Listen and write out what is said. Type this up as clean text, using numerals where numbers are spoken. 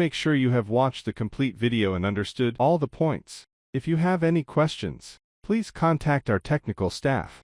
make sure you have watched the complete video and understood all the points. If you have any questions, please contact our technical staff.